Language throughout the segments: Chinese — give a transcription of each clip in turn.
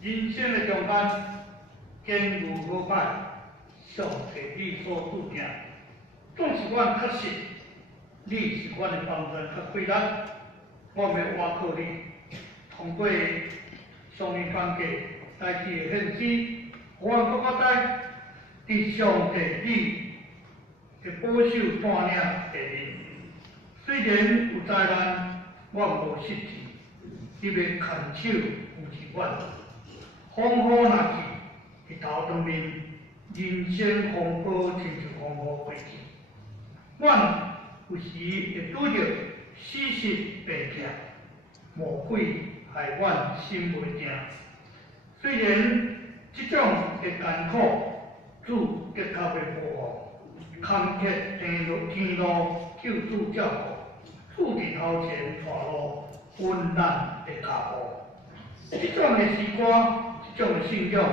人生的中间，见如无歹，上帝你所注定。总是阮确实，你是阮的帮助较贵力，我要倚靠你，通过双人关系来去现实，互阮更加知，伫上帝你的保守带领下面，虽然有灾难，我无失志，你要牵手扶持阮。风雨若去，日头当面，人生风波亲像风雨过去。阮有时会拄着死实病痛，魔鬼害阮心袂定。虽然这种的艰苦，主结较袂保护，坎坷天路救主照顾，主伫头前带路，温咱的脚步。这种的诗歌。这种信仰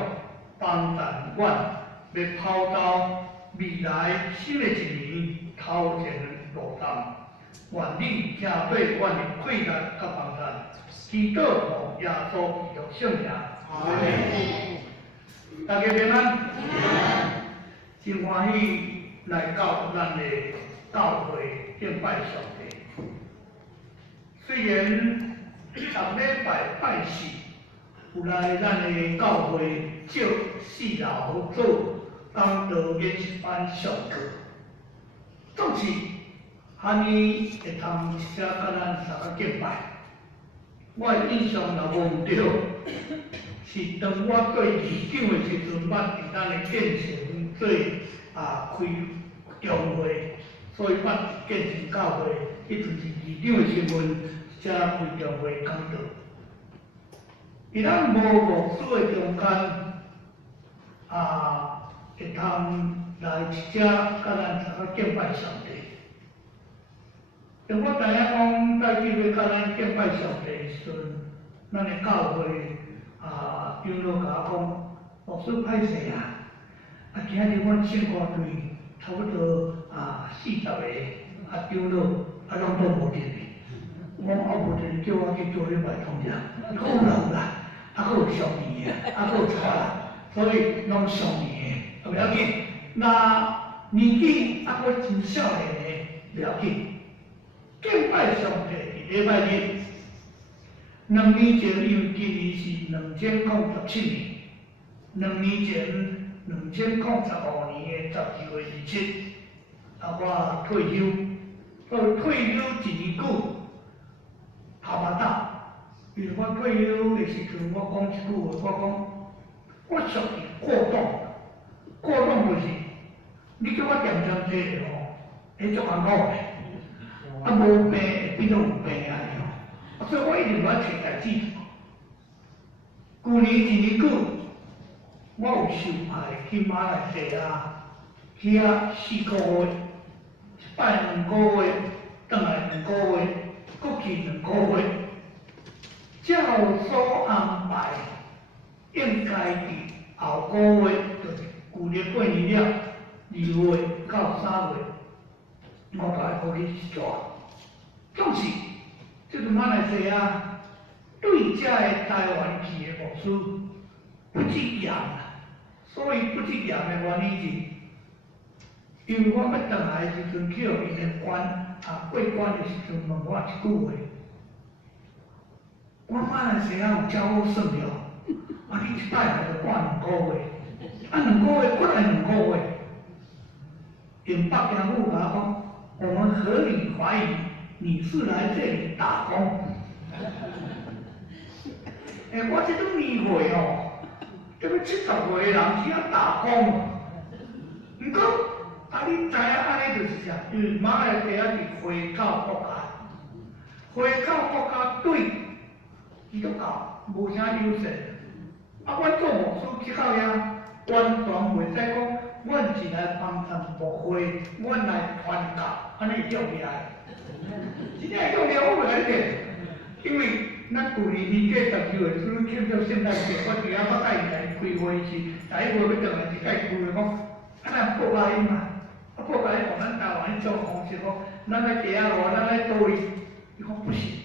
帮助阮要跑到未来新的一年头前的路上，愿你听对阮的快乐甲帮助，祈祷奉耶稣基督圣名。大家平安，真欢喜来到咱的教会敬拜上帝。虽然逐礼拜拜四。有来咱的教会借四楼做当道研习班上课，总是哈尼会通一些甲咱大家敬拜。我印象若无毋对，是当我做议长的时阵，捌伫咱的建成做开中会，所以捌建成教会，迄阵是议长的身份，才开中会讲道。伫咱无牧师的中间，会通来一只甲咱大家敬拜上帝。当我知影讲带去要甲咱敬拜上帝的时阵，咱的教会长老甲我讲，牧师歹势啊，今日阮圣歌队差不多40个长老拢都无入去。我无入叫我去做礼拜通知，好人啦。还有上面的，还有带啦，所以拢上面的，不要紧。那年纪还佫真少年的，不要紧。敬拜上帝伫礼拜日，2年前，因为今年是2017年，2年前2005年的12月27，我退休，退休1年久，头巴打。因为我退休的时阵，我讲一句话，我讲我属于过动就是你叫我点点坐咧吼，会足艰苦的，无病会变做有病啊吼，所以我一定要找代志。去年1年久，我有受派去马来西亚，去4个月，一摆2个月，转来2个月，搁去2个月。照所安排，应该伫后个月，就是旧历过年了，2月到3月，我就爱过去一撮。总是，这个马来西亚对这个台湾去的牧师不积严啦，所以不积严的原因是，因为我要转来的时阵去互因的关，过关的时阵问我一句话。我马来西亚有遮好耍了，你一摆来就赶2个月，2个月过来2个月，用北京话甲我讲，我们合理怀疑你是来这里打工。我这种年岁哦，这个70岁的人只要打工，不过你知影安尼就是啥？因为马来西亚是回教国家，回教国家对。基督教无啥优势，阮做牧师去到遐，完全袂使讲，阮是来帮衬牧会，阮来传教，安尼叫厉害。真正叫厉害，我袂来听，因为咱旧年年底12月时庆祝圣诞节，我伫遐我带伊来开会时，第一回要转来是甲伊开会讲，咱报佳音嘛，报佳音讲咱台湾迄种方式讲，咱来街仔路，咱来倒位，伊讲不行。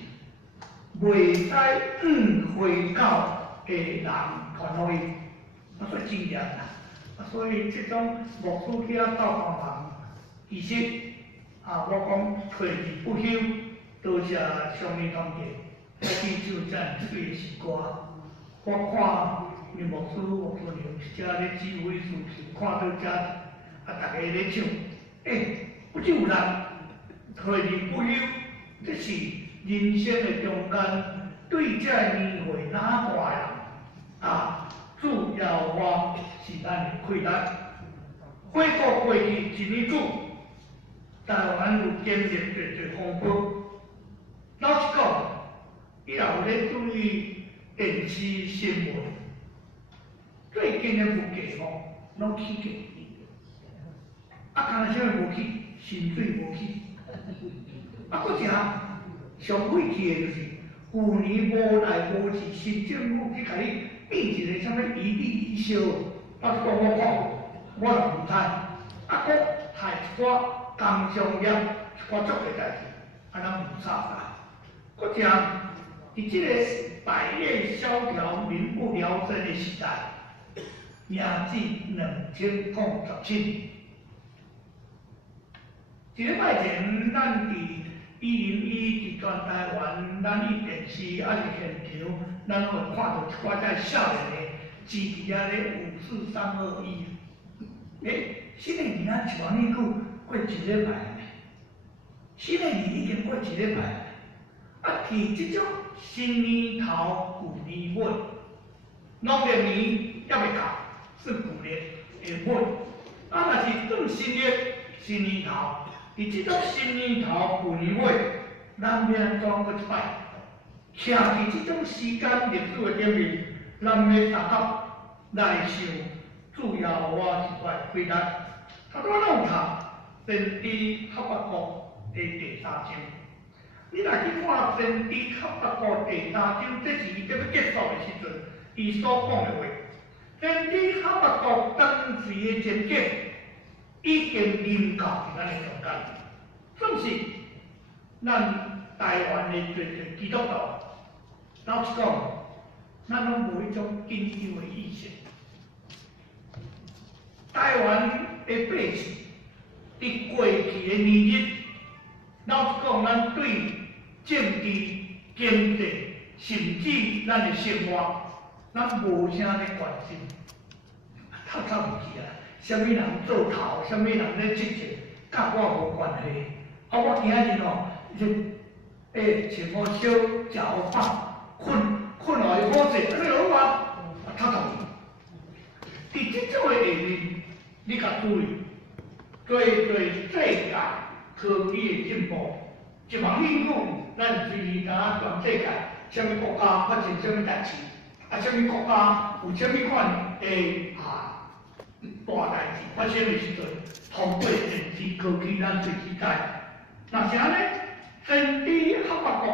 袂使回教的人传互伊，所以真严啦。所以这种牧师去斗帮忙，其实我讲退而不休，多谢上帝同在，开始就赞水的时歌。我看你牧师娘一只咧指挥事情，看到这大家咧唱，不就有人退而不休，这是人生的中间，对这年岁哪大人主要我是咱的亏难。回顾过去一年久，台湾有经历侪风波。老实讲，以后咧注意电视新闻，最近的物价拢起价，干啥无起，薪水无起，搁一项上费气的就是，旧年无来无去，新政府去甲你变一个啥物一例一休，老实讲我看，我也唔知，搁害一寡工商业一寡足个代志，咱唔差啦。搁一项，伫即个百业萧条、民不聊生的时代，名至2017。一礼拜前，咱伫101伫全台湾，咱以电视是现场，咱会看到一寡遮少年的支持咧54321。新的年啊，一万年久，过一礼拜呢。新的年已经过一礼拜，伫即种新年头、旧年尾，农历年还未到，算旧历的尾。若是转新历、新年头。伫即种新年头、旧年尾，咱要安怎过一摆？徛伫即种时间历史的顶面，咱要三合来想，主要我一块开单。头拄仔拢有读先知哈巴谷的第3章。你若去看先知哈巴谷第3章，这是伊要结束的时阵，伊所讲的话。先知哈巴谷当时的情景。已经临到咱的中间，总是咱台湾的侪基督徒，老实讲，咱拢无迄种紧张的意识。台湾的百姓，伫过去的年日，老实讲，咱对政治、经济，甚至咱的生活，咱无啥咧关心，透唔去啊！什么人做头，什么人咧执政，甲我无关系。我今仔日穿好烧，食好饱，困落去好势，安尼好啊，透去。伫即种的下面，你甲注意，世界科技的进步，一望永久，咱随意甲全世界，什么国家发生什么代志，什么国家有什么款的大代志发生的时阵，通过电视科技，咱随时知。那啥呢？先知哈巴谷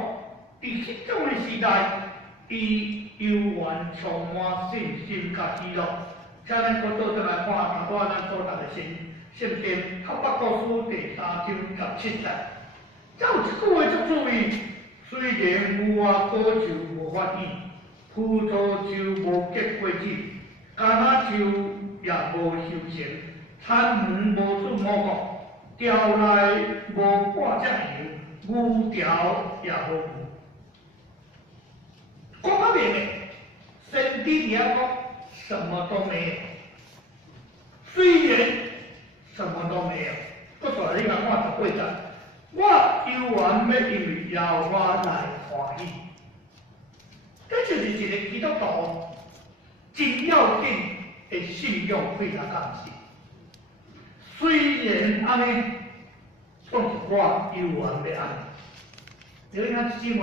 伫迄种的时代，伊悠然充满信心甲喜乐。请咱搁倒转来看，头拄仔咱所读的圣经哈巴谷书第3章17节，才有一句话足注意：虽然有果树无发芽，葡萄树无结果子，橄榄树也无收成，产园无出五谷，条内无半只羊，牛条也无牛。讲到明的，先知底下讲什么都没有，虽然什么都没有，搁出来你甲看18节，我悠然要因为耶和华来欢喜。这就是一个基督徒真要紧的信仰配合干事。虽然安尼，但是我悠然要安尼。你看姊妹，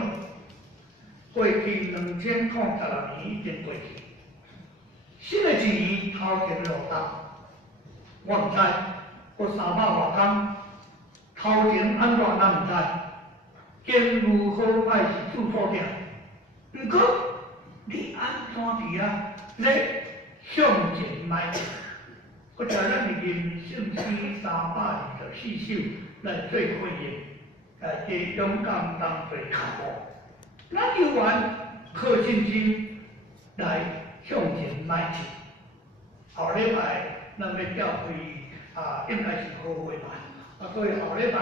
过去2016年已经过去，新的一年头前落冬，我唔知，搁300多天，头前安怎咱唔知，经如何爱是主所定。不过你安怎伫啊？咧向前迈进，我知咱入面圣诗324首来做回应，给勇敢当做靠步。咱悠然靠信心，来向前迈进。后礼拜咱要调开应该是好会吧，所以后礼拜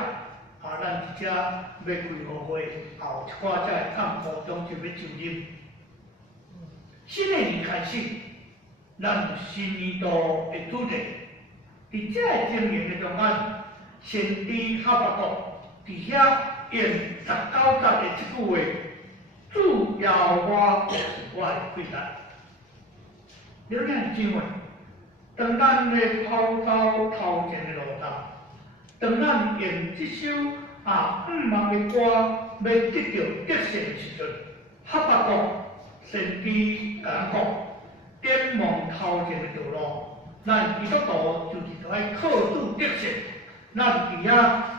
咱一只要开好会，后一寡才会看高中就要就任。新的年开始，咱有新年度的主题，伫这个经营的中间，先知哈巴谷伫遐用19节的这句话，主耶和华是我的贵人。了解姊妹，当咱咧跑走头前的路途，当咱用这首5万的歌要得到得胜的时阵，哈巴谷先知甲咱讲，展望头前的道路，咱基督徒就是着爱靠主得胜。咱伫遐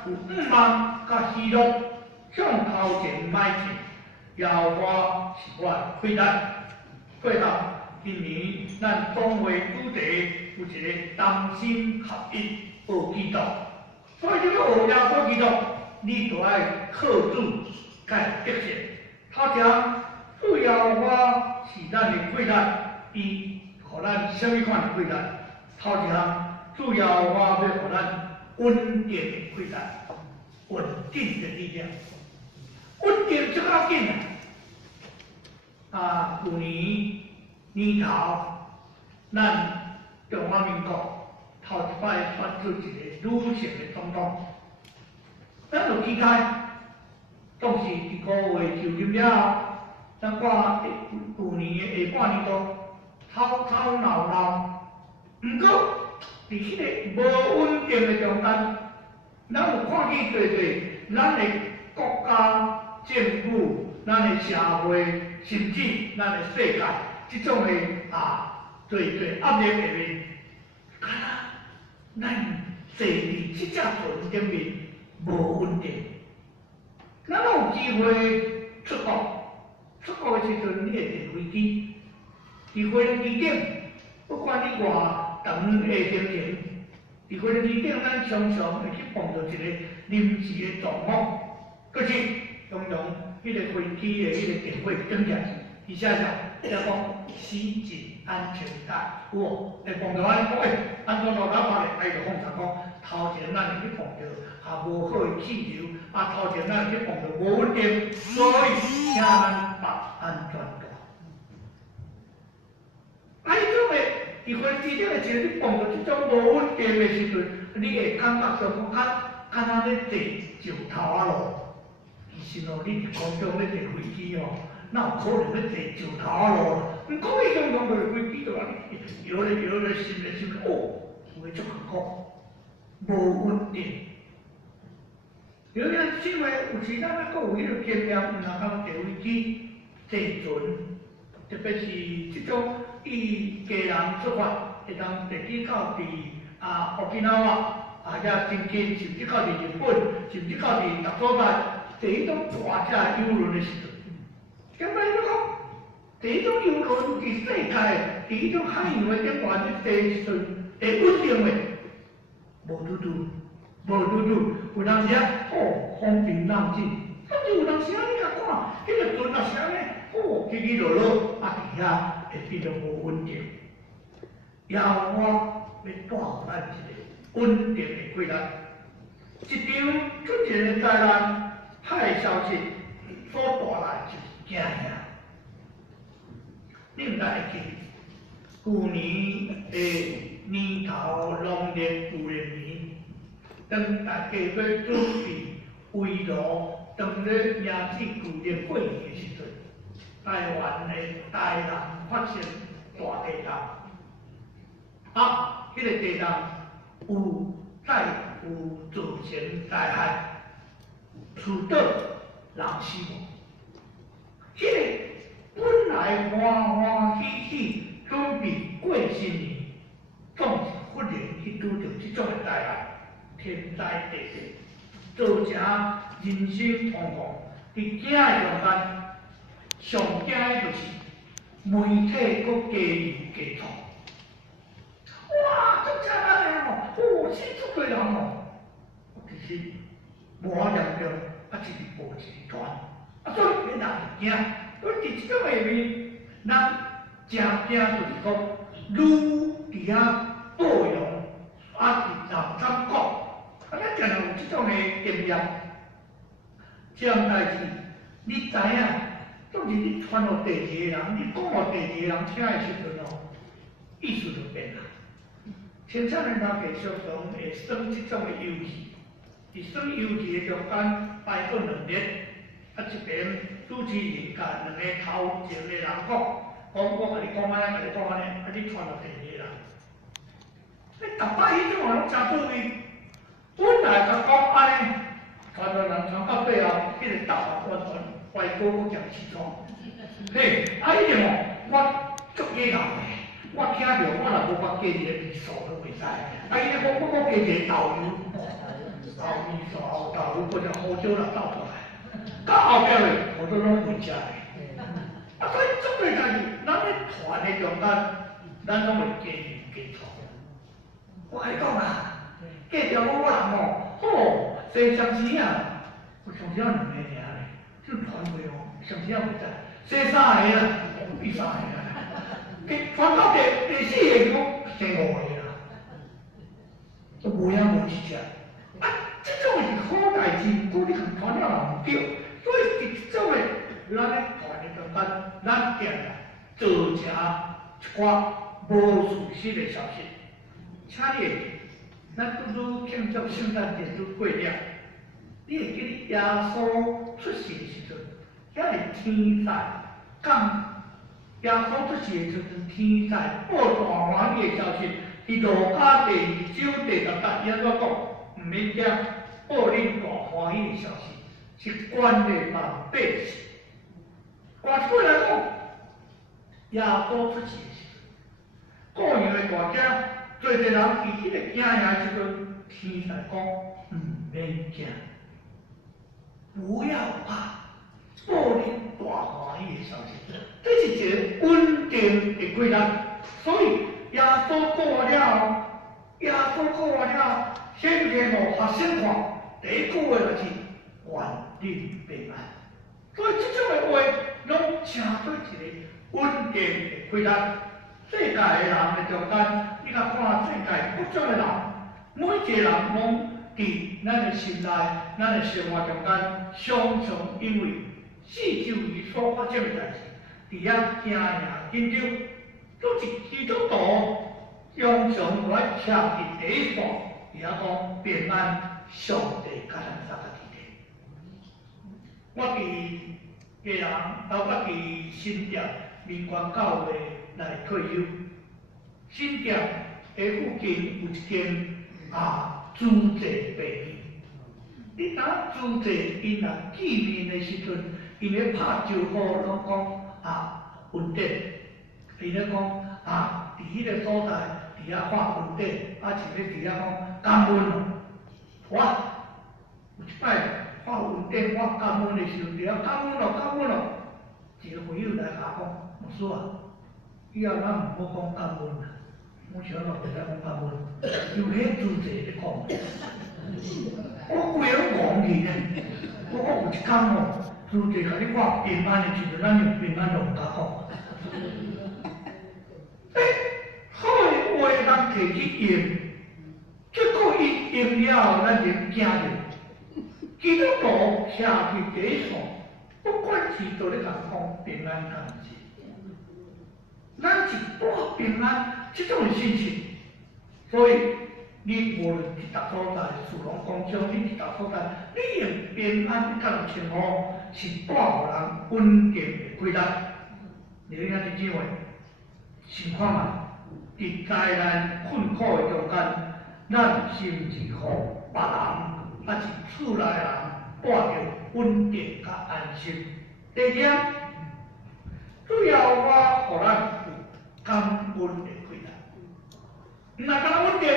有5万甲喜乐，向头前迈进。耶和华是我的亏难。过后，今年咱讲话主题有一个同心合一学基督，所以这个学耶稣基督，你就爱靠主才会得胜。头前主耶和华是咱的贵难，伊互咱什么款的贵难？头前主耶和华要互咱稳定的贵难，稳定的力量。稳定足够紧去年年头，咱中华民国头一摆选出一个女性的总统，咱就期待，当时伫5月就任了后，咱看去年的下半年度吵吵闹闹，毋过伫迄个无稳定的中间，咱有看见侪咱的国家、政府、咱的社会，甚至咱的世界，即种的侪压力下面，敢若咱坐伫即只船顶面无稳定。咱有机会出国，出国的时阵，你会坐飞机，伫飞机顶，不管你偌长的行程，伫飞机顶，咱常常会去碰到一个临时的状况，可是常常迄个飞机的迄个电话断掉，伊写啥？写讲系紧安全带，有无？会碰到安讲安怎落喇叭咧？伊就放啥讲？头前咱会去碰到无好的气流，头前咱会去碰到无稳定，所以请咱把安全带。迄种的伫飞机顶的时候，你碰到即种无稳定的时阵，你会感觉上敢若咧坐石头路。其实你伫空中咧坐飞机哪有可能咧坐石头路？毋过伊常常坐飞机就安尼摇咧摇咧，心咧心咧，有诶足艰苦，无稳定。有影因为有时咱还佫有迄个经验，毋若讲坐飞机、坐船，特别是即种以家人出发，会当坐去到伫沖縄遐真近，甚至到伫日本，甚至到伫各所在。第一种大只游轮的时阵，点解要讲？第一种游轮伫世界，伫迄种海洋的顶端的时阵，会稳定的，无拄拄，有当时风平浪静，甚至有当时你甲看，迄个船若是安尼，起起落落，伫遐会变得无稳定。也我要带互咱一个稳定的规律，一场出现的灾难。歹消息所带来就是惊吓。你毋知会记？去年的年头农历旧年，当大家要准备围炉，当咧迎接旧年过年的时阵，台湾的台南发生大地震，迄个地震有造成灾害。厝倒人死亡，迄个本来欢欢喜喜准备过新年，总是忽然去拄着即种的灾难，天灾地震，造成人心惶惶。伫惊的中间，上惊的就是媒体佫加油加醋，哇，足正人死足多人其实。无严重，一日无一日传，所以别人会惊。所以伫即种下面，咱真惊就是讲，愈伫遐保养，伫南山国，咱定有即种诶经验。这样代志，你知影，总是你传互第二个人，你讲互第二个人听诶时阵哦，意思就变啦。青少年人继续常会耍即种诶游戏，伫耍游戏诶中间摆过2日，一边主持人甲2个头前诶人讲，我甲你讲安尼，甲你讲安尼，你传互第二个人。你逐摆迄种话拢真趣味，本来就讲安尼。传人传到背后，迄个大完全歪锅讲起床。嘿，迄个哦，我足野闹的，我听着我若无法加一个味素都袂使。伊个我加一个豆油，豆味素、豆油或者胡椒啦倒出来，到后壁嘞，我都拢袂食的。所以种类代志，咱咧传的中间，咱拢会加错。我甲你讲啦，加条我人哦，好。所以上次啊，我上次2个尔咧，这传袂哦，上次袂知，生3个啦，比3个啦，传到第4个讲生5个啦，都无影无一只。这种是好代志，不过你共传了人唔对，所以这种的咱咧传的中间，咱定啊造成一寡无事实的消息，请你会记。咱拄庆祝圣诞节拄过了，你会记得耶稣出世的时阵，遐个天灾讲耶稣出世的时阵，天灾报大欢喜的消息，伫路加第2章第10节伊安怎讲？毋免惊，报恁大欢喜的消息，是关的万百姓。换句来讲，耶稣出世的时阵，个人的大家。做一个人，伊迄个惊吓时阵，天才讲毋免惊，不要怕，报恁大欢喜的消息。这是一个稳定的规律。所以耶稣过完了，耶稣过完了，显现互学生看，第一句话就是愿恁平安。所以这种的话，拢成做一个稳定的规律。世界的人的中间，你甲看世界各种的人，每一个人拢伫咱的心内、咱的生活中间，常常因为四周围所发生的代志，伫遐惊吓紧张，都是基督徒常常来徛伫第一线，伫遐讲平安、上帝甲咱三个伫地。我伫家人，包括伫新店民权教会。来退休，新店的附近有一间租借病院。你当租借因若见面的时阵，因咧拍招呼，拢讲稳定。伊咧讲伫迄个所在，伫遐画稳定，是咧伫遐讲感恩咯。哇！有一摆画稳定、画感恩的时候，伫遐感恩咯。一个朋友来甲我讲，牧师啊。以后咱毋好讲感恩啦，我想落袂使讲感恩，有迄主题咧讲。我规个拢忘去呢。我有一天哦，主题甲你看平安的时阵，咱用平安就毋甲讲。好诶话人摕去用，结果伊用了后，咱就惊着。基督徒徛伫第一线，不管是做咧甲讲平安干事。咱是大平安这种心情，所以你无论伫达所在，属龙工商，你伫达所在，你用平安甲人称呼，是带互人稳定的规律。你听弟姊妹，想看嘛？伫灾难困苦的中间，咱是毋是互别人，是厝内人带着稳定甲安心？第二，主要我互咱。感恩的规律，毋若讲稳定，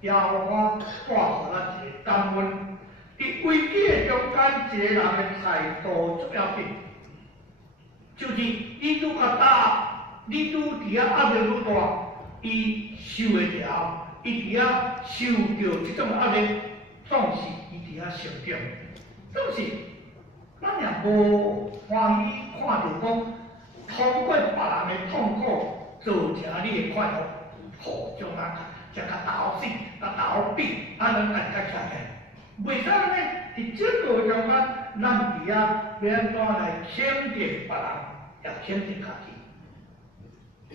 也互我带互咱一个感恩。伫危机的中间，一个人的态度足要紧，就是伊愈较大，你愈伫遐压力愈大，伊受会了，伊伫遐受着即种压力，总是伊伫遐成长。总是咱也无欢喜看到讲，通过别人的痛苦。做成你的快乐，好将啊，食甲头死，甲头变，安尼大家吃起。为啥呢？伫这个中间，咱伫啊要安怎来肯定别人，也肯定家己。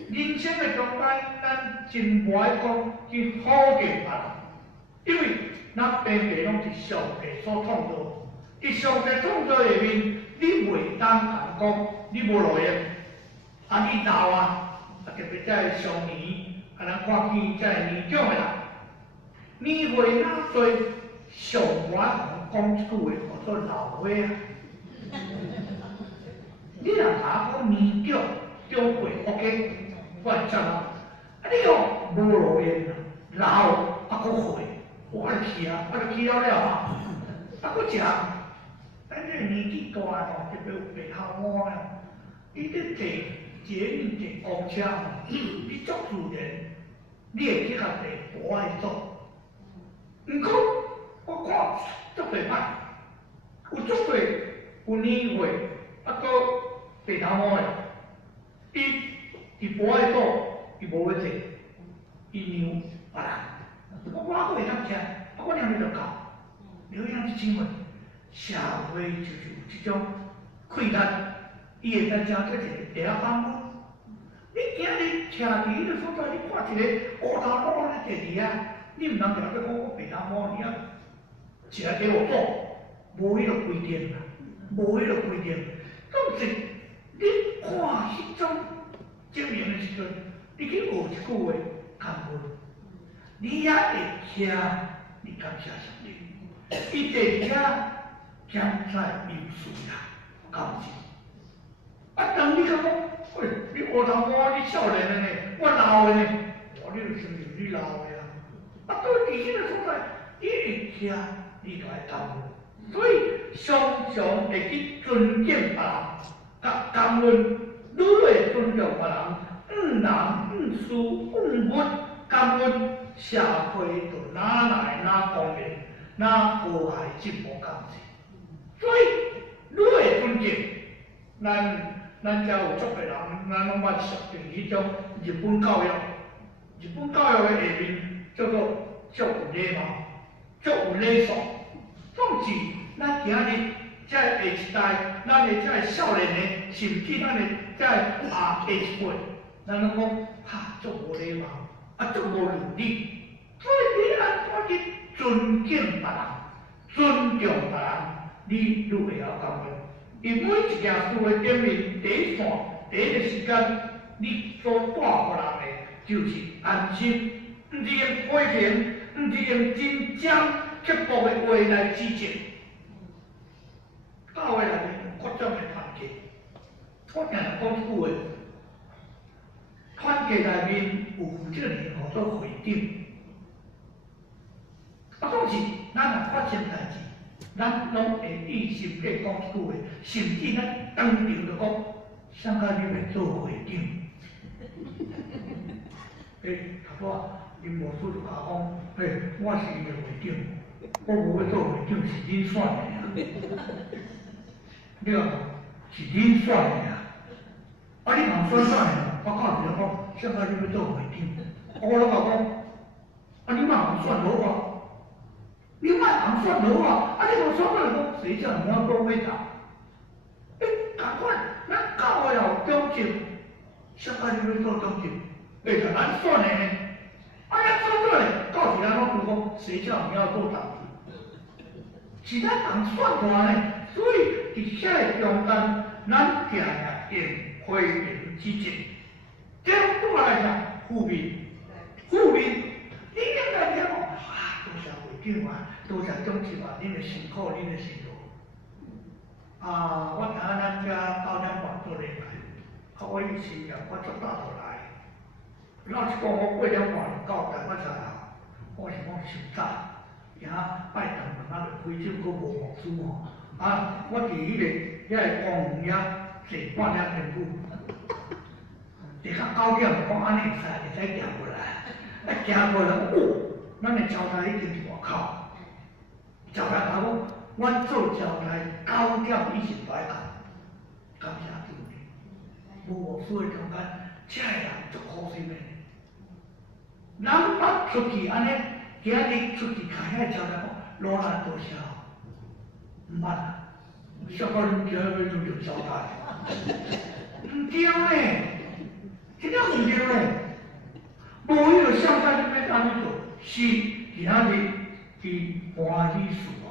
人生的中间，咱真无爱讲去否定别人，因为咱平平拢是上帝所创造。伫上帝创造里面，你袂当讲你无路用，啊你老啊，特别在上年，啊咱看见在年长的人，年岁那多，上我讲一句话叫做老话啊。你若查讲年长中岁 ，OK， 我会接啊。啊你讲无路用啊，老啊搁岁，我就去啊，我就去了了啊，啊搁食。咱这年纪大吼，特别有白头毛啊，伊咧坐捷运、坐公车吼，你足自然，你会即个地无爱做。毋过我看足侪摆，有足侪有年岁，啊搁白头毛的，伊无爱做，伊无要坐，伊让别人。我会当吃，啊我两日就够，了样子新闻。社会就是有这种困难，伊会当成做一个第一方法。你今日徛伫迄个所在，你看一个乌头毛咧坐伫遐，你毋通条说讲我白头毛，你啊，一个给我做，无迄个规定啦，无迄个规定。总是你看迄种证明的时阵，你去学一句话，感恩，你也会听，你感谢上帝，伊坐伫遐。现在有事啦，敢毋是？啊，当你讲讲，喂，你乌头毛，你少年的呢，我老的呢，我你就承认你老的啊。啊，到伫迄个所在，你会听，你就爱感恩。所以常常会去尊敬别人，甲感恩，愈会尊重别人，人事物感恩，社会就哪来哪公平，哪和谐进步感情。所以，愈会尊敬，咱遮有足个人，咱拢捌受着迄种日本教育。日本教育的下面叫做足有礼貌、足有礼数。总之，咱今日这下一代，咱的这少年的，甚至咱的这下一辈，咱拢讲足无礼貌，啊足无伦理。所以你安怎去尊敬别人，尊重别人？你愈会晓感恩，因每一件事的顶面第一线、第一个时间，你所带互人的就是安心，毋是用批评，毋是用真正刻薄的话来指责。教会内面有各种的团结，我定常讲一句话，团结内面有负责人叫做会长，啊，总是咱若发生代志。咱拢会以心底讲一句话，甚至咱当场就讲，啥甲你来做会长？头拄因牧师就甲我讲，我是伊个会长，我无要做会长，是恁选的啊。你讲是恁选的啊？啊，你通选的，我教一个讲，啥甲你要做会长？我拢甲讲，啊，你嘛通选好啊？你莫通选好啊！啊，你无选到讲，谁叫你要做会长？同款，咱教会也有中正，啥甲你要做中正？就咱选的呢。啊，咱选到嘞，到时咱拢就讲，谁叫你要做长子？是咱人选出来呢，所以伫遐个中间，咱定定用批评指责，这对我来讲负面，负面，你应该听讲啊，多谢会长啊。多谢总是话，恁的辛苦，恁的辛苦。啊，我听咱遮9点半做礼拜，啊，我以前呀，我足早就来。老实讲，我8点半到台北车头，我是讲上早，行拜堂门啊，就开手，佫无牧师吼。啊，我伫迄个公园遐坐半点钟久，坐到9点就讲安尼会使行过来，啊，行过来，咱的招待已经伫外口。招待甲我，阮做招待9点以前就爱到，感谢主。无牧师的中间，这个人足苦心的。人捌出去安尼，今日出去开遐招来讲，罗兰多少？唔捌啊，小可能今日要拄着招待，唔对呢，真正唔对呢。无迄个上山要安尼做，是今日伊欢喜事哦。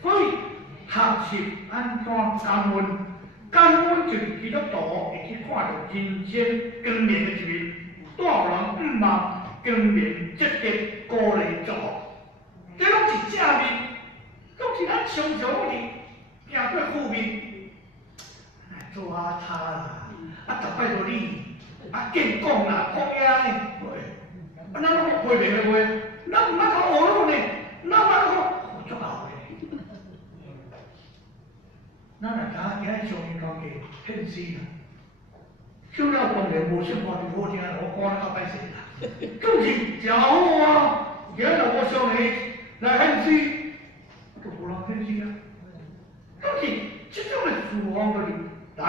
所以学习安怎感恩，感恩就是基督徒会去看到人生光明的一面，大人毋茫光明积极鼓励祝福，这拢是正面，拢是咱常常的行过负面。做啊差啦，逐摆都你见讲啦，讲遐呢，咱拢陪袂个话，咱毋捌讲学咯呢，咱捌讲足后的。咱若知影上面讲嘅骗死啦，收了当然无信话就好听，我讲得较歹势啦。总是真好啊，今日我上嚟来骗死，就无人骗死啊。总是这种的事况就是来，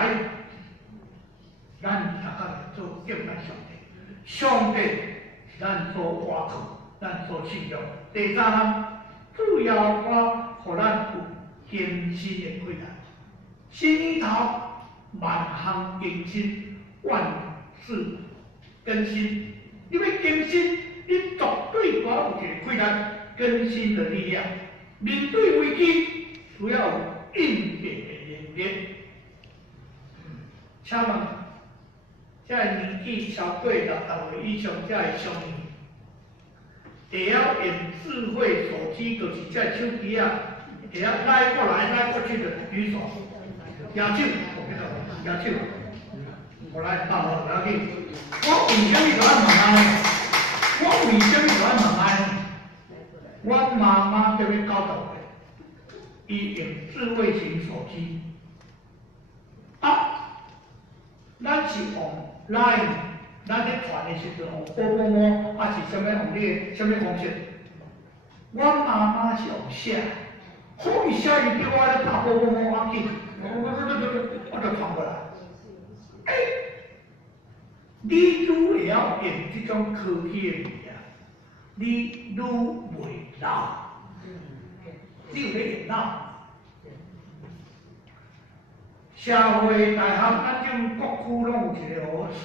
咱大家做敬拜上帝，上帝是咱所倚靠、咱所信仰。第三项，主要我互咱有更新的quỹ道。新年头万项更新，万事更新。你要更新，你绝对要有一个quỹ道更新的力量。面对危机，需要有应变的能力。请问，这年纪超过60岁以上，才会上瘾。会晓用智慧手机，就是这手机啊，会晓拉过来拉过去的举手，举手，举手，我来帮我不要紧。我为什么就爱问安尼？我为什么就爱问安尼？我妈妈这边教导的，伊用智慧型手机啊，咱是用 Line， 咱咧传的时阵用波波摸，还是什么用你什么方式？我妈妈是用写，好伊写伊叫我咧打波波摸我去，我就传过来。你愈会晓用这种科技的物件，你愈袂老。你有咧用脑？社会大学，咱种各区拢有一个哦，社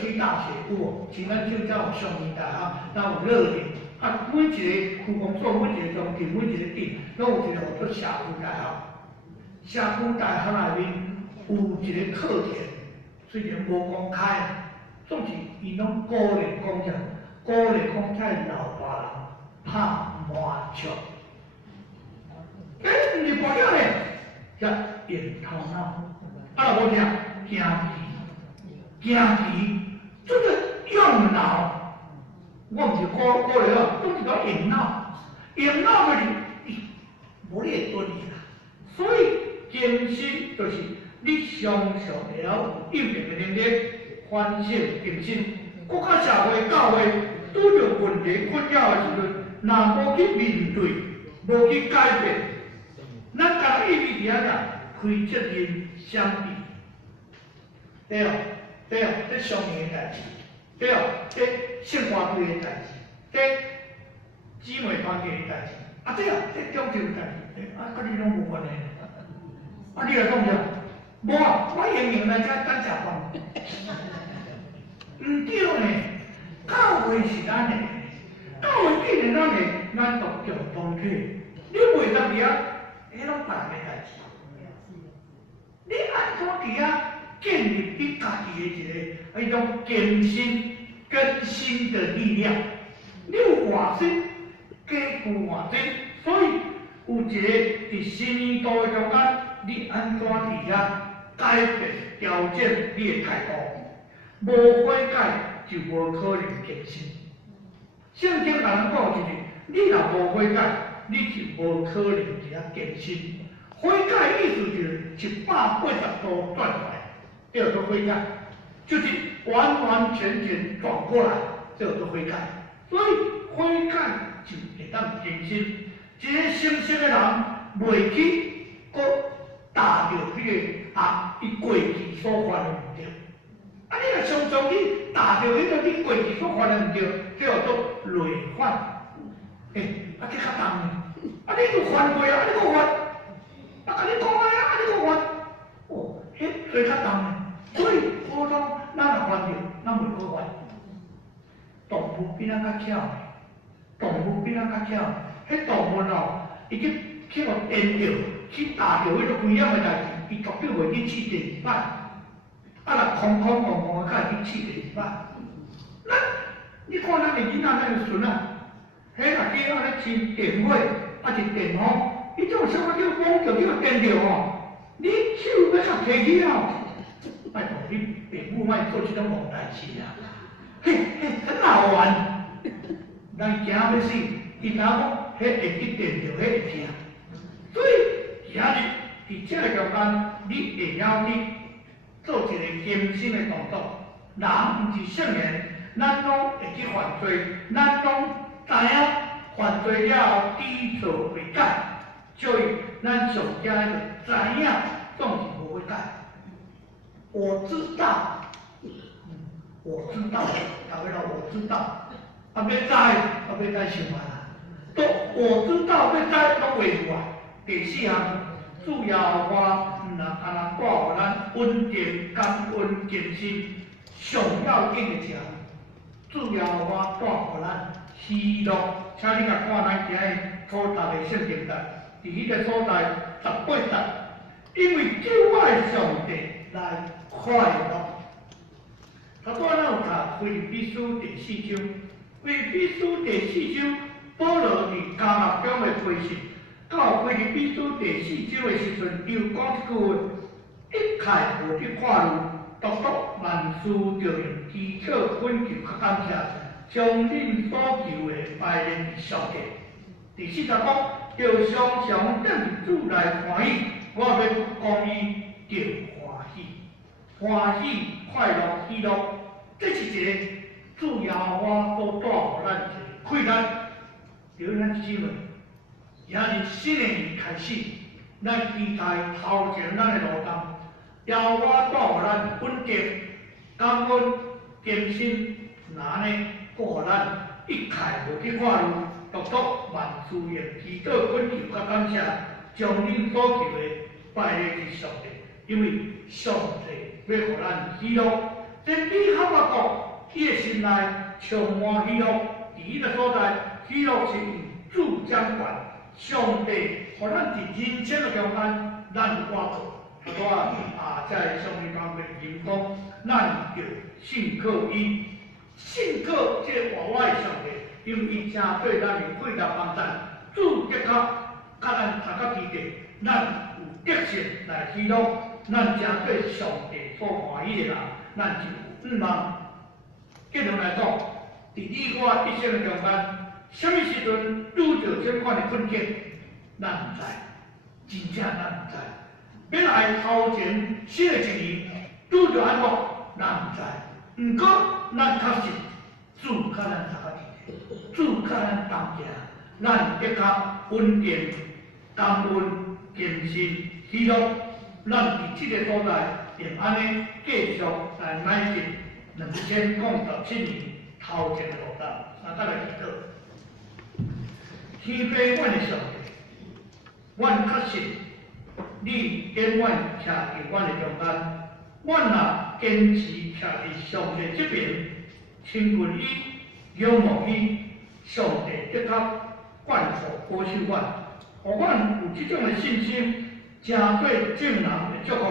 区大学有哦，像咱这叫上义大学，咱有热点，啊，每一个区公所、每一个中心、每一个点，拢有一个叫社区大学。社区大学内面有一个课程，虽然无公开，总是伊拢鼓励讲啥，鼓励讲在老大人拍麻将。毋是大了呢，才用头脑。啊，若无听，惊奇，惊奇，就是用脑。我毋是鼓励哦，总是讲用脑，用脑就是无你会对啦。所以精神就是你常常会晓有应变的能力，反省精神。国家社会教会拄着问题困扰的时阵，若无去面对，无去改变。咱家己一直伫遐个开责任相比，对哦，对哦，这上面的代志，对哦，这性化对的代志，这姊妹团结的代志，啊对啊，这中秋的代志，啊，甲你拢无关系，啊你来讲啥？无啊，我用用来遮等食饭，唔对呢，教会是咱的，教会既然咱的，咱就共同体，你袂当伫遐。迄拢别人的代志，你安怎伫遐建立你家己的一个迄种更新的力量？你有外身，加固外身，所以有一个伫新年度的中间，你安怎伫遐改变调整你的态度？无悔改就无可能更新。圣经甲咱讲就是，你若无悔改。你就无可能伫遐更新。悔改意思就是180度转过来，叫做悔改，就是完完全全转过来，叫做悔改。所以悔改就会当更新。一个成熟的人袂去搁踏着迄个伊过去所犯的问题。啊，你若常常去踏打着迄个你过去所犯的毋对，叫做累犯。啊，这较重呢。啊，你都犯过啊，你搁犯？啊，甲你讲啊，你搁犯？哦，迄最较重呢。所以普通咱若犯着，咱袂好犯。动物比咱较巧，动物比咱较巧。迄动物哦，伊去互电着，去打着迄个危险的代志，伊绝对袂去试第二摆。啊，若空空茫茫的，才会去试第二摆。咱，你看咱的囡仔，咱的孙啊，迄若去安尼饲电火，啊是电风，伊种小可叫风着，叫电着哦，你手要甲提起哦，拜托你父母莫做这种戆代志啊！嘿，很好玩，人惊要死，伊知影讲，迄会去电着，迄会疼。所以今日伫这个中间，你会晓去做一个艰辛的动作。人毋是圣贤，咱拢会去犯罪，咱拢知影犯罪了后知错悔改，所以咱上家就知影总是无悔改。我知道，我知道，大家讲我知道，啊要知，啊要知想法啦，都我知道要知都袂有啊。第四项，主要我毋能单单带互咱稳定、感恩、健身，上要紧的是，主要我带互咱喜乐。请你甲看咱今日所读的圣经台，伫迄个所在18节，因为就爱上帝来快乐。头拄咱有读腓立比书第4章，腓立比书第4章，保罗伫加勒中的回信。到腓立比书第4章的时阵，又讲一句话：一切无得看路，独独万事着用祈祷恳求甲感谢，将恁所求的拜念上帝。第40讲，着常常等主来欢喜，我要讲伊着欢喜，欢喜快乐喜乐，这是一个主要我所带互咱一个快乐。对咱姊妹。也是新的年开始，咱期待头前咱的路途，邀我带互咱稳定、感恩、艰辛，那呢，带互咱一切无去看路，独独万事用祈祷恳求甲感谢，将恁所求的拜礼给上帝，因为上帝要互咱喜乐。这你较我讲，伊的心内充满喜乐，伫迄个所在，喜乐是主掌管。上帝，互咱伫人生的中间，咱有挂靠，在上面讲的人讲，咱就信靠伊，信靠这活我的上帝，因为伊真对咱的配搭帮助，主的确甲咱头壳记得，咱有德性来喜乐，咱真对上帝所欢喜的人，咱就有望。结论来讲，伫你我一生的中间。什么时阵拄着这款的困境，咱唔知，真正咱唔知。本来头前新的一年拄着安怎，咱唔知。毋过咱确实主甲咱头壳记得，主甲咱同行，咱的确稳定、感恩、坚信、喜乐。咱伫这个所在，便安尼继续来迈进2057年头前的路途。再来祈祷。天父，阮的上帝，阮确信你永远徛伫阮的中间，阮若坚持徛伫上帝这边，亲近伊、仰望伊，上帝的确眷顾保守阮，互阮有这种的信心，真对众人的祝福，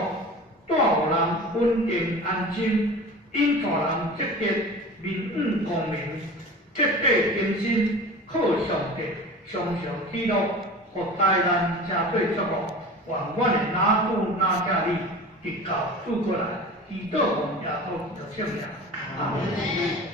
带互人稳定安静，引带人积极、面目光明，彻底更新，靠上帝。常常喜乐，互大人真对祝福，愿阮的哪父哪家里直到主过来，祈祷奉耶稣基督圣名，阿门。